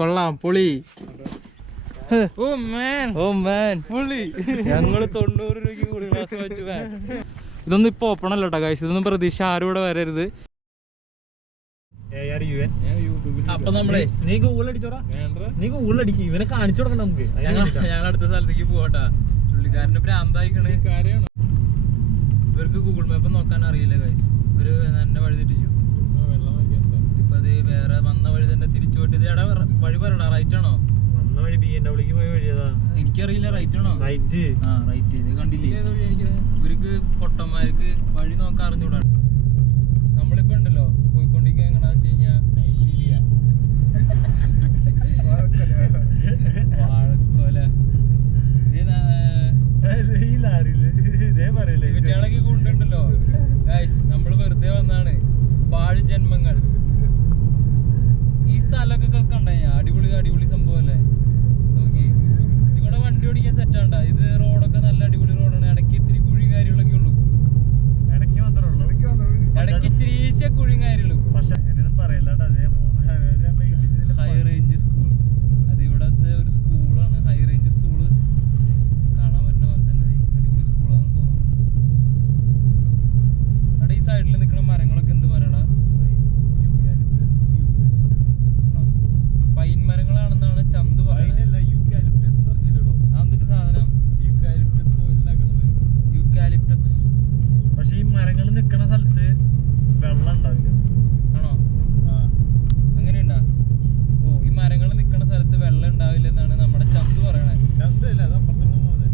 കൊള്ളാം, പൊളി. ഞങ്ങള് 90 രൂപയ്ക്ക് കൂടി ക്ലാസ് വെച്ചു. ഇതൊന്നും ഇപ്പൊ ഓപ്പൺ അല്ല കേട്ടോ ഗൈസ്, ഇതൊന്നും പ്രതീക്ഷ ആരും ഇവിടെ വരരുത്. അപ്പൊ നമ്മളെ നീ ഗൂഗിൾ അടിച്ചോടാ, നീ ഗൂഗിൾ അടിക്കും, ഇവനെ കാണിച്ചു കൊടുക്കണ്ട നമുക്ക്. ഞങ്ങൾ അടുത്ത സ്ഥലത്തേക്ക് പോകട്ടാ. പുള്ളിക്കാരന്റെ ഭ്രാന്തായിക്കണ്. ഇവർക്ക് ഗൂഗിൾ മാപ്പ് നോക്കാൻ അറിയില്ല ഗൈസ്. ഇവര് തന്നെ വഴി തെറ്റിച്ചു. ഇപ്പൊ അത് വേറെ വന്ന വഴി തന്നെ തിരിച്ചു പോയിട്ട് വഴി പറയടാ. റൈറ്റ് ആണോ? വന്ന വഴി BMW പോയ വഴിയതാ. എനിക്കറിയില്ല. റൈറ്റ് ആണോ? റൈറ്റ്. ആ റൈറ്റ്. ഇത് കണ്ടില്ലേ, ഇവർക്ക് പൊട്ടന്മാർക്ക് വഴി നോക്കാൻ അറിഞ്ഞൂടാ. നമ്മളിപ്പോ ഉണ്ടല്ലോ പോയിക്കൊണ്ടിരിക്കുക എങ്ങനെയാ വെച്ച് കഴിഞ്ഞാ കുട്ടികളൊക്കെ കൊണ്ടുണ്ടല്ലോ ഗൈസ്. നമ്മള് വെറുതെ വന്നാണ്. പാഴ് ജന്മങ്ങൾ. ഈ സ്ഥലമൊക്കെ കണ്ടേ, അടിപൊളി അടിപൊളി സംഭവം അല്ലേ. നോക്കി, ഇതികൂടെ വണ്ടി ഓടിക്കാൻ സെറ്റാണ്ട. ഇത് റോഡൊക്കെ നല്ല അടിപൊളി റോഡാണ്. ഇടയ്ക്ക് ഇത്തിരി കുഴിയും കാര്യങ്ങളൊക്കെ ഉള്ളൂ. ഇടയ്ക്ക് മാത്രമേ ഉള്ളൂ. ഇടയ്ക്ക് ഇച്ചിരി കുഴിയും കാര്യങ്ങളും. പക്ഷെ അങ്ങനെയൊന്നും പറയല്ല. ഹൈ റേഞ്ച് സ്കൂൾ, അത് ഇവിടത്തെ ഒരു സ്കൂളാണ്. ഹൈ റേഞ്ച് സ്കൂള് കാണാൻ പറ്റുന്ന പോലെ തന്നെ അടിപൊളി സ്കൂളാണെന്ന് തോന്നുന്നു. അവിടെ ഈ സൈഡിൽ നിൽക്കുന്ന മരങ്ങളൊക്കെ എന്ത് മരടാ? പൈൻ മരങ്ങളാണെന്നാണ് ചന്ത് പറയുന്നത്. അതെന്തൊരു സാധനം? യൂക്കാലിപ്റ്റക്സ്. പക്ഷെ ഈ മരങ്ങൾ നിൽക്കുന്ന സ്ഥലത്ത് വെള്ളം ഉണ്ടാവില്ല. ആണോ? അങ്ങനെയുണ്ടാ? ഓ, ഈ മരങ്ങൾ നിൽക്കുന്ന സ്ഥലത്ത് വെള്ളം ഉണ്ടാവില്ല എന്നാണ് നമ്മുടെ ചന്ത് പറയണേ. ചന്തല്ല, അത് അപ്പുറത്തുള്ള പോലെ.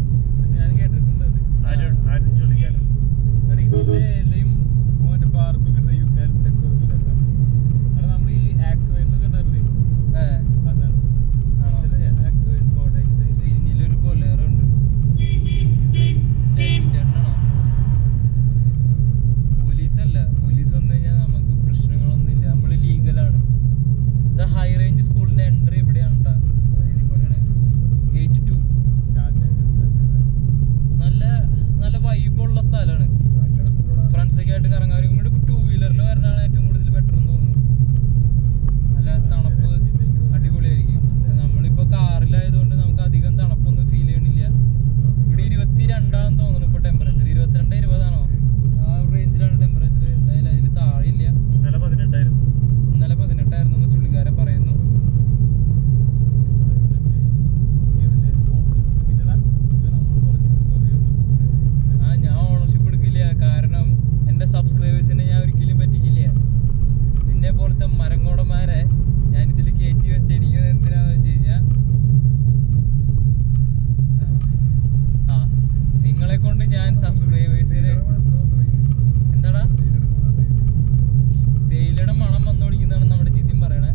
ഞാൻ കേട്ടിട്ടുണ്ട്. ആരും ചൊല്ലിക്കാനും പാർക്കൊക്കെ യൂക്കാലിപ്റ്റക്സ് അത് നമ്മൾ ഈ ആക്സ് വയലിലൊക്കെ ഉണ്ടാവില്ലേ? അതാണ്. പിന്നിലൊരു ബൊലേറുണ്ട്. ചേട്ടനാണോ? പോലീസല്ല. പോലീസ് വന്നു കഴിഞ്ഞാൽ നമുക്ക് പ്രശ്നങ്ങളൊന്നുമില്ല. നമ്മള് ലീഗലാണ്. ഇത് ഹൈ റേഞ്ച് സ്കൂളിന്റെ എൻട്രി ഇവിടെയാണ് കേട്ടോ. ഗേറ്റ് 2. നല്ല നല്ല വൈബുള്ള സ്ഥലമാണ്. ഫ്രണ്ട്സൊക്കെ ആയിട്ട് കറങ്ങാൻ ഇങ്ങോട്ട് 2 വീലറിൽ വരണതാണ് ഏറ്റവും കൂടുതൽ ബെറ്റർ എന്ന് തോന്നുന്നു. നല്ല തണുപ്പ് അടിപൊളിയായിരിക്കും. നമ്മളിപ്പോൾ കാറിലായതുകൊണ്ട് നമുക്ക് അധികം തണുപ്പൊന്നും ഫീൽ ചെയ്യണില്ല. ഇവിടെ 22 തോന്നുന്നു ഇപ്പോൾ ടെമ്പറേച്ചർ. 22 20 ആ റേഞ്ചിലാണ് ടെമ്പറേച്ചർ. എന്തായാലും അതിൽ താഴെയില്ല. ഇന്നലെ 18 എന്ന് ചുള്ളിക്കാരൻ പറയുന്നു. ഞാൻ ഓണർഷിപ്പ് എടുക്കില്ല. കാരണം എൻ്റെ സബ്സ്ക്രൈബേഴ്സിനെ ഞാൻ ഒരിക്കലും പറ്റിക്കില്ല. പിന്നെ പോലത്തെ മരങ്ങോടന്മാരെ ഞാനിതിൽ കയറ്റി വെച്ചിരിക്കുന്നത് എന്തിനാന്ന് വെച്ച് കഴിഞ്ഞാൽ നിങ്ങളെ കൊണ്ട് ഞാൻ സബ്സ്ക്രൈബേഴ്സിന് എന്താടാ തേയിലയുടെ മണം വന്നോടിക്കുന്നതാണ് നമ്മുടെ ചിത്യം പറയണേ.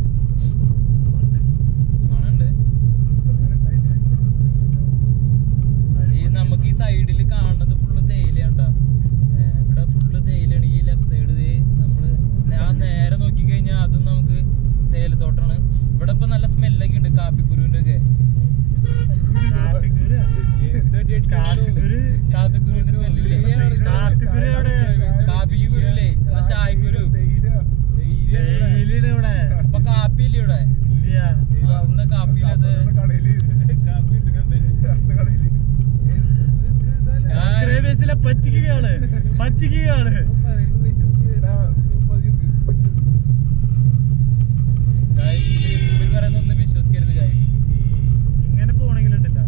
മണമുണ്ട്. ഈ നമുക്ക് ഈ സൈഡിൽ കാണുന്നത് ഫുള്ള് തേയിലയാണ്ടാ. ഇവിടെ ഫുള്ള് തേയിലയാണ്. ഈ ലെഫ്റ്റ് സൈഡ് നമ്മള് നേരെ നോക്കിക്കഴിഞ്ഞാൽ അതും നമുക്ക് തേയിലത്തോട്ടാണ്. ഇവിടെ ഇപ്പൊ നല്ല സ്മെല്ലൊക്കെ ഉണ്ട്. കാപ്പിക്കുരുവിന്റെ ഒക്കെ കാപ്പിക്കുരുവിന്റെ സ്മെല്ലില്ലേ? കാപ്പിക്ക് കുരുല്ലേ? ചായക്കുരു. അപ്പൊ കാപ്പിയില്ലേ ഇവിടെ? ഒന്ന് കാപ്പിയില്ലാത്ത പറ്റിക്കുകയാണ്. പറയുന്നൊന്നും വിശ്വസിക്കരുത് ഗൈസ്. ഇങ്ങനെ പോണെങ്കിലുണ്ടല്ല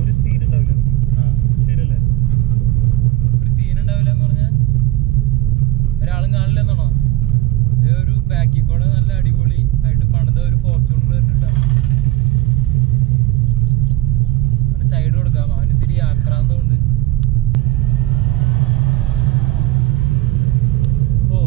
ഒരു സീൻ ഉണ്ടാവില്ല. ശരിയല്ലേ? ഒരു സീൻ ഉണ്ടാവില്ല എന്ന് പറഞ്ഞാൽ ഒരാളും കാണില്ല എന്നാണോ? ഒരു ബാക്കിൽ കൂടെ നല്ല അടിപൊളി ആയിട്ട് പണിത ഒരു ഫോർച്യൂണർ വരുന്നുണ്ടാവും. അവന് സൈഡ് കൊടുക്കാം. അവന് ഇത്തിരി ആക്രാന്തമുണ്ട്. ഓ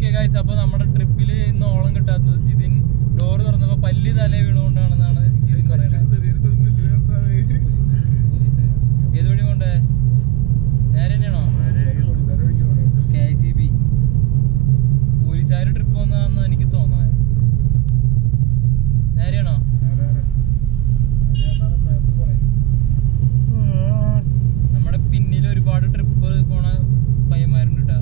ഓക്കെ ഗൈസ്, അപ്പൊ നമ്മുടെ ട്രിപ്പില് ഇന്ന് ഓളം കിട്ടാത്തത് ജിതിൻ ഡോറ് തുറന്നപ്പോ പല്ലി തലേ വീണുകൊണ്ടാണെന്നാണ് ജിതിൻ പറയുന്നത്. പോലീസ് ഏത് വഴി കൊണ്ടേ? നേരെ തന്നെയാണോ? KICB പോലീസുകാർ ട്രിപ്പ് വന്നതാണെന്ന് എനിക്ക് തോന്നണേ. നേരെയാണോ? നമ്മുടെ പിന്നിൽ ഒരുപാട് ട്രിപ്പ് പോണ പയ്യന്മാരുണ്ട് കേട്ടോ.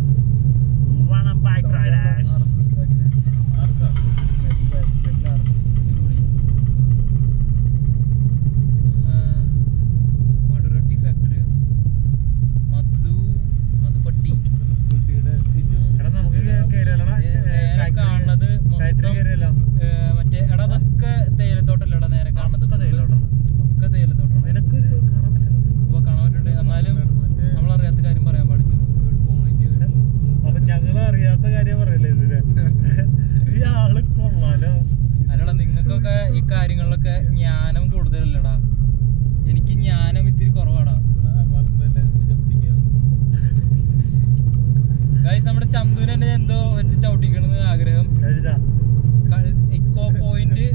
മധുരട്ടി ഫാക്ടറിയോ? മധുപട്ടി. നേരെ കാണുന്നത് മൊത്തം മറ്റേ എടാ അതൊക്കെ തേയിലത്തോട്ടല്ലേടാ നേരെ കാണുന്നത്? ഒക്കെ തേയിലത്തോട്ടമാണ്. ഇപ്പൊ കാണാൻ പറ്റുന്നുണ്ട്. എന്നാലും നമ്മളറിയാത്ത കാര്യം പറയാൻ പാടില്ല. ഞങ്ങളറിയാത്ത കാര്യം പറയല്ലേ ഇതില്? ഈ ആള് കൊള്ളാലോ. അല്ലടാ, നിങ്ങൾക്കൊക്കെ ഈ കാര്യങ്ങളിലൊക്കെ ജ്ഞാനം കൂടുതലല്ലടാ. എനിക്ക് ജ്ഞാനം ഇത്തിരി കുറവാടാ. ഗൈസ്, നമ്മുടെ ചന്തുവിന് തന്നെ എന്തോ വെച്ച് ചവിട്ടിക്കണമെന്ന് ആഗ്രഹം. Eco point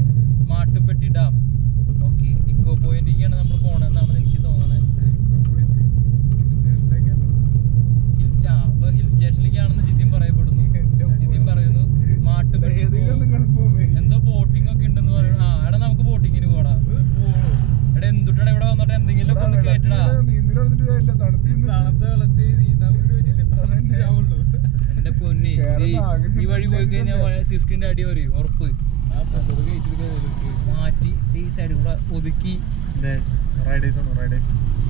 Mattupetty dam. Okay, eco പോയിന്റിലേക്കാണ് നമ്മൾ പോണെന്നാണ് എനിക്ക് തോന്നണേ. ഹിൽ സ്റ്റേഷനിലേക്കാണെന്ന് ജിതിൻ പറയപ്പെടുന്നു. ജിതിൻ പറയുന്നു മാട്ടുപ്പെട്ടി എന്തോ ബോട്ടിംഗ് ഒക്കെ ഉണ്ടെന്ന് പറയുന്നു. ആ എടാ, നമുക്ക് ബോട്ടിങ്ങിന് പോടാ. എടാ എന്തുട്ടാ ഇവിടെ വന്നിട്ട് എന്തെങ്കിലും ഒക്കെ ഒന്ന് കേട്ടടാ. എന്റെ പൊന്നി, ഈ വഴി പോയി കഴിഞ്ഞാൽ സ്വിഫ്റ്റിന്റെ അടി വരും ഉറപ്പ്. മാറ്റി ഈ സൈഡിൽ കൂടെ ഒതുക്കി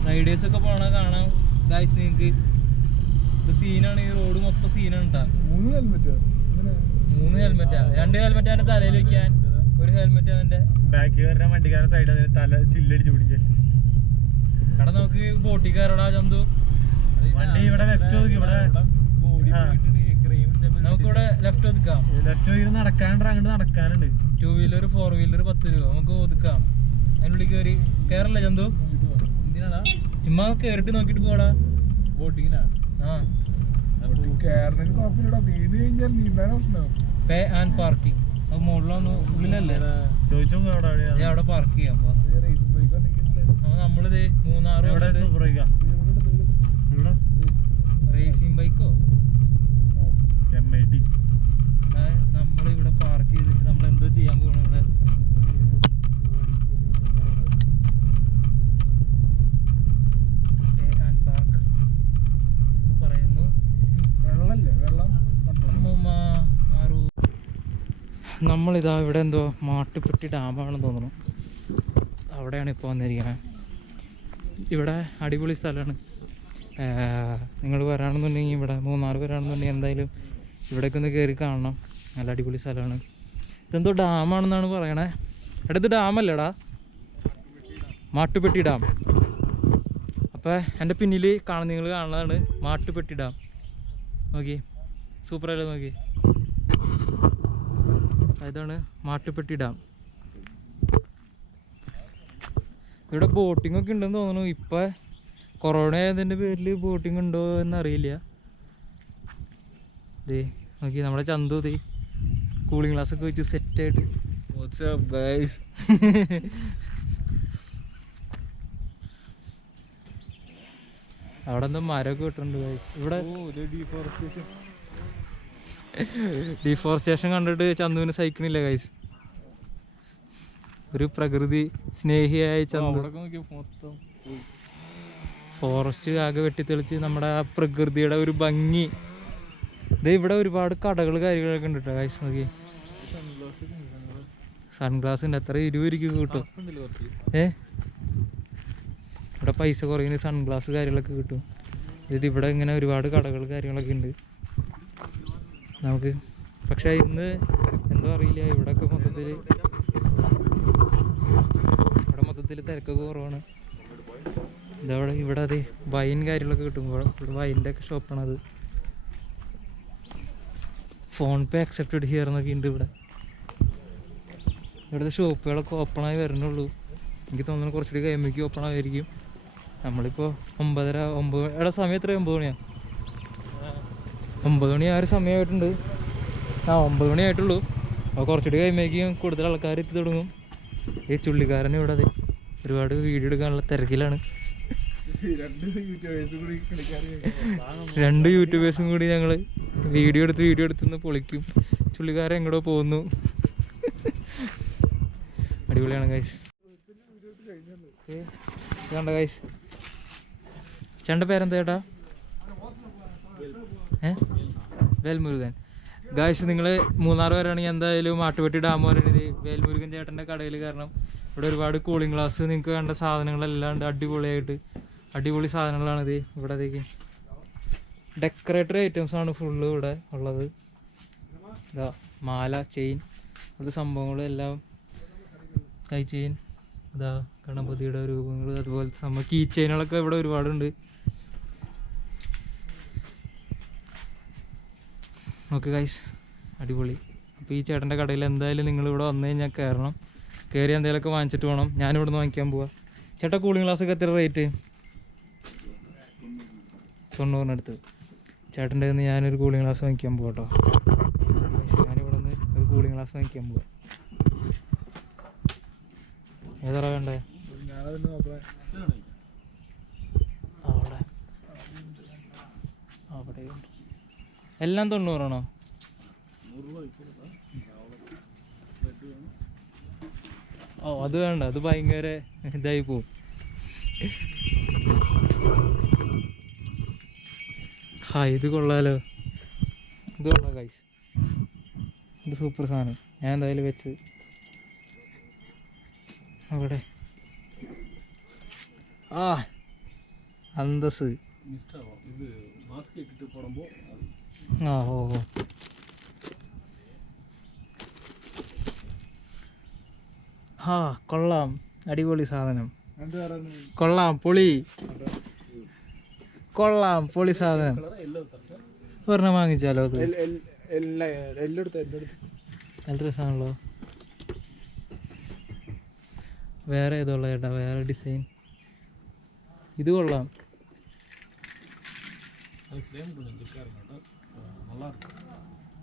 റൈഡേഴ്സ് ഒക്കെ പോണ കാണാം ഗൈസ്. നിങ്ങക്ക് ഇത് സീനാണ്. ഈ റോഡ് മൊത്തം സീനാണ് കേട്ടാ. 3 ഹെൽമെറ്റാ. 2 ഹെൽമെറ്റ് അവന്റെ തലയിൽ വെക്കാൻ, 1 ഹെൽമെറ്റ് അവന്റെ ബാക്കി വരുന്ന വണ്ടിക്കാരൻ സൈഡ് തല ചില്ലടിച്ച് പിടിക്കാൻ. എടാ നമുക്ക് ബോട്ടിൽ കയറടാ ചന്തു. വണ്ടി ഇവിടെ ലെഫ്റ്റ് ഒതുക്കി. ഇവിടെ നമുക്കിവിടെ ലെഫ്റ്റ് ഒതുക്കാം. ലെഫ്റ്റ് ഒതുക്കി നടക്കാനുണ്ട്, അങ്ങോട്ട് നടക്കാനുണ്ട്. 2 വീലർ 4 വീലർ 10 രൂപ നമുക്ക് ഒതുക്കാം. അതിനുള്ളിൽ കയറില്ല ചന്തു? ചുമ്മാ കേറിട്ട് നോക്കിട്ട് പോടാ. ബോട്ടിങ്ങിനാ? Pay and parking. അത് മുകളിലൊന്ന് ഉള്ളിലല്ലേ? ചോദിച്ചോ അവിടെ പാർക്ക് ചെയ്യാം. നമ്മളിത് മൂന്നാറ് റേസിംഗ് ബൈക്കോ MIT നമ്മളിവിടെ പാർക്ക് ചെയ്തിട്ട് നമ്മൾ എന്തോ ചെയ്യാൻ പോകണം. ഇവിടെ പാർക്ക് പറയുന്നു. നമ്മളിതാ ഇവിടെ എന്തോ മാട്ടുപ്പെട്ടി ഡാമാണെന്ന് തോന്നുന്നു. അവിടെയാണ് ഇപ്പോൾ വന്നിരിക്കുന്നത്. ഇവിടെ അടിപൊളി സ്ഥലമാണ്. നിങ്ങൾ വരാണെന്നുണ്ടെങ്കിൽ ഇവിടെ മൂന്നാർ വരാണെന്നുണ്ടെങ്കിൽ എന്തായാലും ഇവിടേക്ക് ഒന്ന് കയറി കാണണം. നല്ല അടിപൊളി സ്ഥലമാണ്. ഇതെന്തോ ഡാമാണെന്നാണ് പറയണേ. എടാ ഇത് ഡാമല്ലേടാ? മാട്ടുപ്പെട്ടി ഡാം. അപ്പോൾ എൻ്റെ പിന്നിൽ നിങ്ങൾ കാണുന്നതാണ് മാട്ടുപ്പെട്ടി ഡാം. നോക്കി, സൂപ്പറല്ലേ? നോക്കി, ഇതാണ് മാട്ടുപ്പെട്ടി ഡാം. ഇവിടെ ബോട്ടിംഗ് ഒക്കെ ഉണ്ടെന്ന് തോന്നുന്നു. ഇപ്പം കൊറോണ ആയതിൻ്റെ പേരിൽ ബോട്ടിംഗ് ഉണ്ടോ എന്നറിയില്ല. ദേ നോക്കി, നമ്മുടെ ചന്തു ദേ കൂളിംഗ് ഗ്ലാസ് ഒക്കെ വെച്ച് സെറ്റായിട്ട്. അവിടെ എന്തോ മരമൊക്കെ ഇട്ടിട്ടുണ്ട് ഗൈസ്. ഇവിടെ ഡിഫോറസ്റ്റേഷൻ കണ്ടിട്ട് ചന്തുവിന് സഹിക്കണില്ല ഗൈസ്. ഒരു പ്രകൃതി സ്നേഹിയായ ചന്തു ഫോറസ്റ്റ് ആകെ വെട്ടിത്തെളിച്ച് നമ്മുടെ ആ പ്രകൃതിയുടെ ഒരു ഭംഗി. ഇത് ഇവിടെ ഒരുപാട് കടകൾ കാര്യങ്ങളൊക്കെ ഉണ്ട് കേട്ടോ ഗൈസ്. നോക്കി, സൺഗ്ലാസ് ഉണ്ട്. എത്ര 20 രൂപയ്ക്ക് കിട്ടും. ഇവിടെ പൈസ കുറയുന്ന സൺഗ്ലാസ് കാര്യങ്ങളൊക്കെ കിട്ടും. ഇവിടെ ഇങ്ങനെ ഒരുപാട് കടകൾ കാര്യങ്ങളൊക്കെ ഉണ്ട് നമുക്ക്. പക്ഷെ ഇന്ന് എന്തോ അറിയില്ല, ഇവിടെയൊക്കെ മൊത്തത്തിൽ തിരക്കൊക്കെ കുറവാണ്. ഇവിടെ അതെ വൈൻ കാര്യങ്ങളൊക്കെ കിട്ടും. ഇവിടെ വൈൻ്റെ ഒക്കെ ഷോപ്പാണത്. ഫോൺ പേ അക്സെപ്റ്റഡ് ഹിയർ എന്നൊക്കെ ഉണ്ട് ഇവിടെ. ഇവിടുത്തെ ഷോപ്പുകളൊക്കെ ഓപ്പണായി വരണുള്ളൂ. എനിക്ക് തോന്നുന്നു കുറച്ചുകൂടി കഴിയുമ്പോഴേക്ക് ഓപ്പൺ ആയിരിക്കും. നമ്മളിപ്പോൾ 9:30 സമയം എത്ര? 9 മണിയാണ്. 9 മണി ആ ഒരു സമയമായിട്ടുണ്ട്. 9 മണി ആയിട്ടുള്ളൂ. അപ്പോൾ കുറച്ചുകൂടി കഴിയുമ്പോഴേക്കും കൂടുതൽ ആൾക്കാർ എത്തി തുടങ്ങും. ഈ ചുള്ളിക്കാരൻ ഇവിടെ അതെ ഒരുപാട് വീഡിയോ എടുക്കാനുള്ള തിരക്കിലാണ്. 2 യൂട്യൂബേഴ്സും കൂടി ഞങ്ങൾ വീഡിയോ എടുത്തുനിന്ന് പൊളിക്കും. ചുള്ളിക്കാരൻ എങ്ങോട്ടോ പോകുന്നു. അടിപൊളിയാണ് ഗൈസ്. കണ്ട ഗൈസ്, ചേട്ടൻ്റെ പേരെന്താ ചേട്ടാ? വേൽമുരുകൻ. ഗൈസ് നിങ്ങൾ മൂന്നാർ വരാണെങ്കിൽ എന്തായാലും മാട്ടുപ്പെട്ടി ഡാം പറയുന്നത് വേൽമുരുകൻ ചേട്ടൻ്റെ കടയിൽ. കാരണം ഇവിടെ ഒരുപാട് കൂളിംഗ് ഗ്ലാസ്, നിങ്ങൾക്ക് വേണ്ട സാധനങ്ങളെല്ലാം ഉണ്ട്. അടിപൊളി സാധനങ്ങളാണിത്. ഇവിടത്തേക്ക് ഡെക്കറേറ്ററി ഐറ്റംസാണ് ഫുള്ള് ഇവിടെ ഉള്ളത്. ഇതാ മാല, ചെയിൻ, ഇവിടുത്തെ സംഭവങ്ങളെല്ലാം, കൈ ചെയിൻ, ഇതാ ഗണപതിയുടെ രൂപങ്ങൾ, അതുപോലത്തെ സംഭവം കീ ചെയിനുകളൊക്കെ ഇവിടെ ഒരുപാടുണ്ട്. ഓക്കെ ഗൈസ്, അടിപൊളി. അപ്പോൾ ഈ ചേട്ടൻ്റെ കടയിൽ എന്തായാലും നിങ്ങളിവിടെ വന്നു കഴിഞ്ഞാൽ കയറി എന്തെങ്കിലുമൊക്കെ വാങ്ങിച്ചിട്ട് വേണം. ഞാനിവിടെ നിന്ന് വാങ്ങിക്കാൻ പോവാം. ചേട്ടാ കൂളിംഗ് ഗ്ലാസ്സൊക്കെ എത്ര റേറ്റ്? 90-അടുത്ത്. ചേട്ടൻ്റെ നിന്ന് ഞാനൊരു കൂളിംഗ് ഗ്ലാസ് വാങ്ങിക്കാൻ പോവാം കേട്ടോ. ഞാനിവിടെ നിന്ന് ഒരു കൂളിംഗ് ഗ്ലാസ് വാങ്ങിക്കാൻ പോവാം. ഏതാ വേണ്ടേ? അവിടെ എല്ലാം 90 ഓ അത് വേണ്ട, അത് ഭയങ്കര ഇതായി പോവും. ഇത് കൊള്ളാലോ, ഇത് കൊള്ളാം ഗൈസ്, ഇത് സൂപ്പർ സാധനം. ഞാൻ എന്തായാലും വെച്ച് അവിടെ അന്തസ്. കൊള്ളാം, അടിപൊളി സാധനം, കൊള്ളാം, പൊളി സാധനം. ഒരെണ്ണം വാങ്ങിച്ചാലോ? അത് നല്ല രസമാണല്ലോ. വേറെ ഏതുള്ള ചേട്ടാ? വേറെ ഡിസൈൻ ഇത് കൊള്ളാം.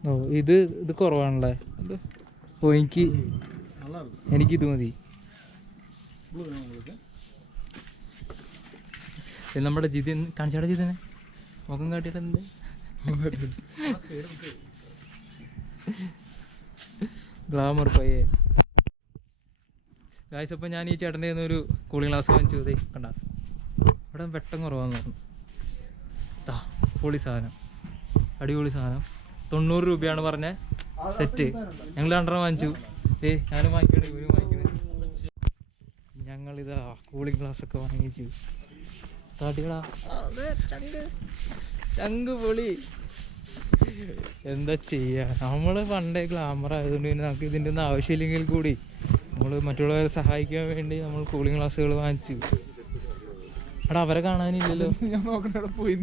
ഓ ഇത് കുറവാണല്ലേ? ഓ എനിക്കിത് മതി. നമ്മുടെ ജിതിൻ കാണിച്ചാടെ, ജിതിനെ മുഖം കാട്ടിയിട്ടുണ്ട്. ഗ്ലാമർ പയ്യെ ഗായ്സ്. അപ്പം ഞാൻ ഈ ചേട്ടൻ്റെ ഒരു കൂളിംഗ് ഗ്ലാസ് വാങ്ങിച്ചു. ഇതേ കണ്ട, ഇവിടെ വെട്ടം കുറവാന്ന് പറഞ്ഞു. പൊളി സാധനം, അടിപൊളി സാധനം. 90 രൂപയാണ് പറഞ്ഞ സെറ്റ്. ഞങ്ങൾ 2 വാങ്ങിച്ചു. ഞാനും വാങ്ങിക്കണേ, ഇവരും വാങ്ങിക്കണേ. ഞങ്ങളിതാ കൂളിംഗ് ഗ്ലാസ്സൊക്കെ വാങ്ങിച്ചു. തടികളാ ചങ്ക് പൊളി. എന്താ ചെയ്യുക, നമ്മൾ പണ്ടേ ഗ്ലാമർ ആയതുകൊണ്ട് തന്നെ നമുക്ക് ഇതിൻ്റെ ഒന്നും ആവശ്യമില്ലെങ്കിൽ കൂടി നമ്മൾ മറ്റുള്ളവരെ സഹായിക്കാൻ വേണ്ടി നമ്മൾ കൂളിംഗ് ഗ്ലാസ്സുകൾ വാങ്ങിച്ചു. അവിടെ അവരെ കാണാനില്ലല്ലോ. ഞാൻ നോക്കണ പോയി.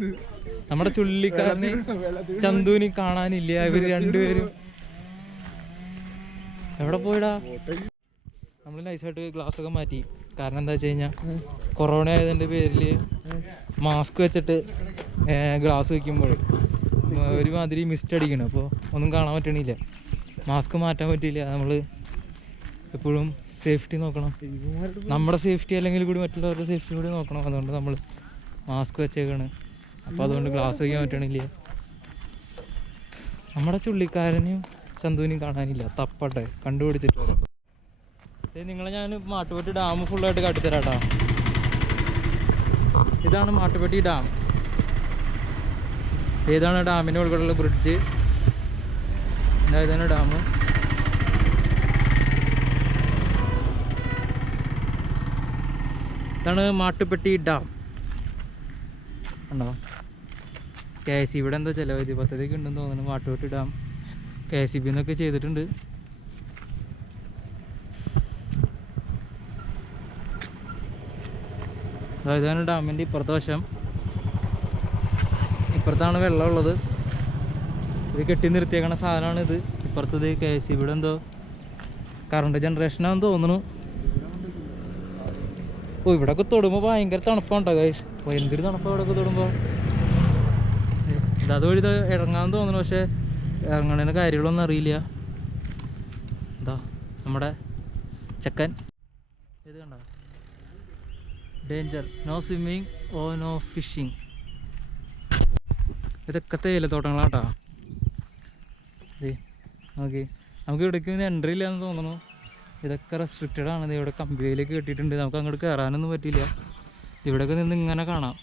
നമ്മുടെ ചുള്ളിക്കാരന് ചന്തുവിന് കാണാനില്ല. ഇവർ രണ്ടുപേരും എവിടെ പോയിടാ? നമ്മൾ നൈസായിട്ട് ഗ്ലാസ്സൊക്കെ മാറ്റി. കാരണം എന്താ വെച്ച് കഴിഞ്ഞാൽ കൊറോണ ആയതിൻ്റെ പേരിൽ മാസ്ക് വെച്ചിട്ട് ഗ്ലാസ് വയ്ക്കുമ്പോൾ ഒരുമാതിരി മിസ്റ്റ് അടിക്കണം. അപ്പോൾ ഒന്നും കാണാൻ പറ്റണില്ല. മാസ്ക് മാറ്റാൻ പറ്റില്ല. നമ്മൾ എപ്പോഴും സേഫ്റ്റി നോക്കണം. നമ്മുടെ സേഫ്റ്റി അല്ലെങ്കിൽ കൂടി മറ്റുള്ളവരുടെ സേഫ്റ്റി കൂടി നോക്കണം. അതുകൊണ്ട് നമ്മൾ മാസ്ക് വെച്ചേക്കാണ്. അപ്പോൾ അതുകൊണ്ട് ഗ്ലാസ് വയ്ക്കാൻ പറ്റണില്ല. നമ്മുടെ ചുള്ളിക്കാരനെയും ചന്തുവിനെയും കാണാനില്ല. തപ്പട്ടെ, കണ്ടുപിടിച്ചിട്ട് വരാം. നിങ്ങളെ ഞാൻ മാട്ടുപ്പെട്ടി ഡാം ഫുള്ളായിട്ട് കാട്ടിത്തരാം കേട്ടോ. ഇതാണ് മാട്ടുപ്പെട്ടി ഡാം. ഇതാണ് ഡാമിൻ്റെ ഉൾപ്പെടെയുള്ള ബ്രിഡ്ജ്. ഇതാണ് ഡാം. ഇതാണ് മാട്ടുപ്പെട്ടി ഡാം. ഉണ്ടോ? KSEB ഇവിടെ എന്തോ ജലവൈദ്യുതി പദ്ധതിയൊക്കെ ഉണ്ടെന്ന് തോന്നുന്നു. മാട്ടുപ്പെട്ടി ഡാം KSEB എന്നൊക്കെ ചെയ്തിട്ടുണ്ട്. ഇതാണ് ഡാമിൻ്റെ ഇപ്പുറത്തെ വശം. ഇപ്പുറത്താണ് വെള്ളമുള്ളത്. ഇത് കെട്ടി നിർത്തിയേക്കണ സാധനമാണ് ഇത്. ഇപ്പുറത്തത് KSEB ഇവിടെ എന്തോ കറണ്ട് ജനറേഷനാണെന്ന് തോന്നുന്നു. ഓ ഇവിടെയൊക്കെ തൊടുമ്പോൾ ഭയങ്കര തണുപ്പാണ് ഗൈസ്. ഓ എന്തൊരു തണുപ്പാണ് ഇവിടെയൊക്കെ തൊടുമ്പോൾ. അതുവഴി ഇത് ഇറങ്ങാമെന്ന് തോന്നുന്നു. പക്ഷേ ഇറങ്ങണേന് കാര്യങ്ങളൊന്നും അറിയില്ല. എന്താ നമ്മുടെ ചെക്കൻ ഇത് കണ്ട, danger, no swimming or no fishing. ഇതൊക്കെ തേയിലത്തോട്ടങ്ങളാട്ടാ. ഇതേ ഓക്കെ, നമുക്ക് ഇവിടേക്ക് എൻട്രി ഇല്ല എന്ന് തോന്നുന്നു. ഇതൊക്കെ റെസ്ട്രിക്റ്റഡ് ആണ്. ഇവിടെ കമ്പിയിലേക്ക് കെട്ടിയിട്ടുണ്ട്, നമുക്ക് അങ്ങോട്ട് കയറാനൊന്നും പറ്റില്ല. ഇവിടെയൊക്കെ നിന്ന് ഇങ്ങനെ കാണാം.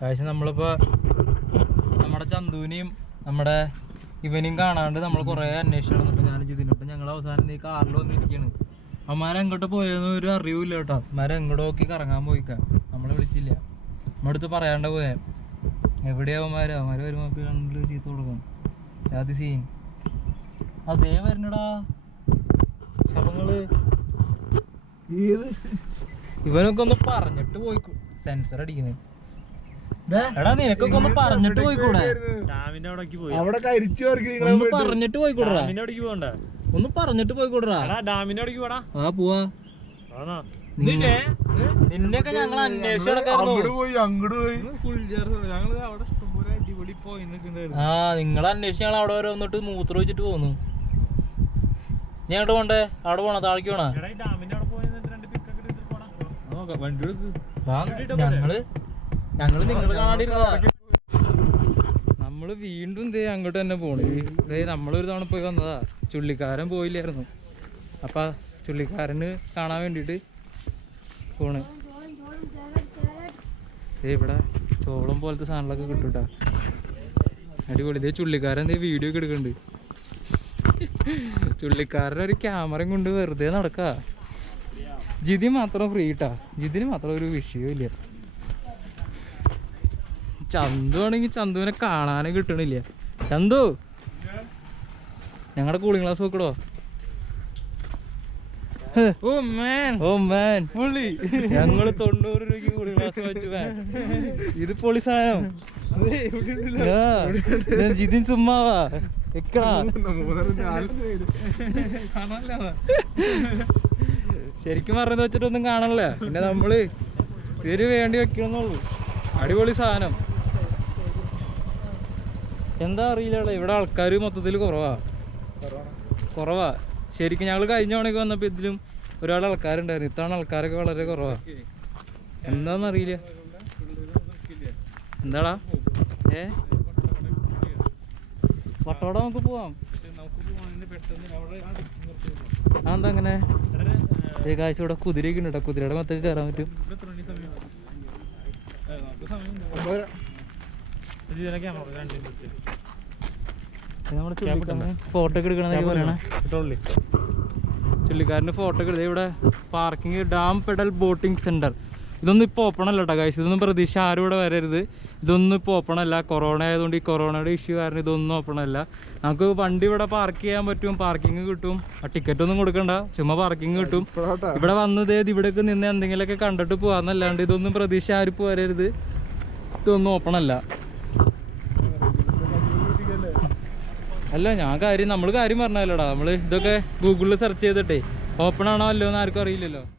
കാഴ്ച നമ്മളിപ്പോൾ നമ്മുടെ ചന്തുവിനെയും നമ്മുടെ ഇവനെയും കാണാണ്ട് നമ്മൾ കുറേ അന്വേഷിച്ചു നടന്നപ്പോൾ ഞാൻ ജിതിനപ്പം ഞങ്ങൾ അവസാനം ഈ കാറിൽ വന്നിരിക്കുകയാണ്. അമ്മാരെങ്ങോട്ട് പോയതെന്ന് ഒരു അറിവില്ല കേട്ടോ. അമ്മാരെ എങ്ങോട്ട് നോക്കി കറങ്ങാൻ പോയിക്കാം, നമ്മളെ വിളിച്ചില്ല. നമ്മുടെ അടുത്ത് പറയാണ്ട് പോയാൽ എവിടെയാവന്മാർ വരുമ്പോൾ നമുക്ക് കണ്ടിട്ട് ചീത്ത കൊടുക്കും. അത് സീൻ അതേ വരണടാ ശവങ്ങള്. ഇവനൊക്കെ ഒന്ന് പറഞ്ഞിട്ട് പോയിക്കോ, സെൻസർ അടിക്കുന്നത്. എടാ നിനക്കൊക്കെ ഒന്ന് പറഞ്ഞിട്ട് പോയിക്കൂടെ? അവിടെ ഒന്ന് പറഞ്ഞിട്ട് പോയിക്കൂടാ, ഒന്ന് പറഞ്ഞിട്ട് പോയിക്കൂടാ. ആ പോവാ. നിന്നെയൊക്കെ ഞങ്ങൾ അന്വേഷിച്ചു നടക്കായിരുന്നു. ആ നിങ്ങളെ അന്വേഷിച്ച് ഞങ്ങൾ അവിടെ വരെ വന്നിട്ട് മൂത്രം വെച്ചിട്ട് പോന്നു. നീ അങ്ങോട്ട് പോണ്ടേ? അവിടെ പോണോ? താഴേക്ക് പോണോ? ഞങ്ങള് നിങ്ങള് കാണാണ്ടിരുന്നതാ. നമ്മള് വീണ്ടും ദേ അങ്ങോട്ട് തന്നെ പോണ്. നമ്മളൊരു തവണ പോയി വന്നതാ. ചുള്ളിക്കാരൻ പോയില്ലായിരുന്നു, അപ്പൊ ചുള്ളിക്കാരന് കാണാൻ വേണ്ടിട്ട് പോണ്. ഇവിടെ ചോളം പോലത്തെ സാധനങ്ങളൊക്കെ കിട്ടൂട്ടാ, അടിപൊളി. ഇതേ ചുള്ളിക്കാരൻ എന്തേ വീഡിയോ ഒക്കെ എടുക്കുന്നുണ്ട്. ചുള്ളിക്കാരൻ ഒരു ക്യാമറയും കൊണ്ട് വെറുതെ നടക്കാ. ജിതി മാത്രം ഫ്രീ ഇട്ടാ, ജിതിന് മാത്രം ഒരു വിഷയമില്ല. ചന്തു ആണെങ്കിൽ ചന്തുവിനെ കാണാനേ കിട്ടണില്ല. ചന്തു ഞങ്ങളുടെ കൂളിംഗ് ഗ്ലാസ് നോക്കടോ. ഞങ്ങള് 90 രൂപയ്ക്ക് കൂളിംഗ് ഗ്ലാസ് വെച്ചു. ഇത് പൊളി സാധനം. ജിതിൻ സുമ്മാവാ എക്കടാ. ശരിക്കും പറഞ്ഞത് വെച്ചിട്ടൊന്നും കാണണല്ലേ, പിന്നെ നമ്മള് പേര് വേണ്ടി വെക്കണമെന്നുള്ളൂ. അടിപൊളി സാധനം. എന്താ അറിയില്ല, ഇവിടെ ആൾക്കാർ മൊത്തത്തിൽ കുറവാ. ശരിക്കും ഞങ്ങൾ കഴിഞ്ഞ തവണയൊക്കെ വന്നപ്പോൾ ഇതിലും ഒരുപാട് ആൾക്കാരുണ്ടായിരുന്നു. ഇത്തവണ ആൾക്കാരൊക്കെ വളരെ കുറവാ. എന്താന്നറിയില്ല. എന്താടാ വട്ടവട നമുക്ക് പോവാം. അതെന്താ അങ്ങനെ? കാഴ്ച ഇവിടെ കുതിരയൊക്കെ ഉണ്ട് കേട്ടോ. കുതിരയുടെ മൊത്തത്തിൽ കയറാൻ പറ്റും. ഫോട്ടോ ഒക്കെ എടുക്കണമെന്നൊക്കെ പറയണേ. ചുള്ളിക്കാരൻ്റെ ഫോട്ടോ ഒക്കെ എടുത്തത്. ഇവിടെ parking, dam pedal boating centre. ഇതൊന്നും ഇപ്പോൾ ഓപ്പൺ അല്ല കേട്ടോ ഗൈസ്. ഇതൊന്നും പ്രതീക്ഷ ആരും ഇവിടെ വരരുത്. ഇതൊന്നും ഇപ്പോൾ ഓപ്പൺ അല്ല. കൊറോണ ആയതുകൊണ്ട് ഈ കൊറോണയുടെ ഇഷ്യൂ കാരണം ഇതൊന്നും ഓപ്പൺ അല്ല. നമുക്ക് വണ്ടി ഇവിടെ പാർക്ക് ചെയ്യാൻ പറ്റും, പാർക്കിംഗ് കിട്ടും. ടിക്കറ്റ് ഒന്നും കൊടുക്കണ്ട, ചുമ്മാ പാർക്കിംഗ് കിട്ടും. ഇവിടെ വന്നത് ഇവിടേക്ക് നിന്ന് എന്തെങ്കിലുമൊക്കെ കണ്ടിട്ട് പോകാന്നല്ലാണ്ട് ഇതൊന്നും പ്രതീക്ഷ ആരും ഇപ്പോൾ വരരുത്. ഇതൊന്നും ഓപ്പൺ അല്ല. അല്ല നമ്മൾ കാര്യം പറഞ്ഞല്ലോടാ. നമ്മൾ ഇതൊക്കെ ഗൂഗിളിൽ സെർച്ച് ചെയ്തിട്ടേ ഓപ്പൺ ആണോ അല്ലോ എന്ന് ആർക്കും അറിയില്ലല്ലോ.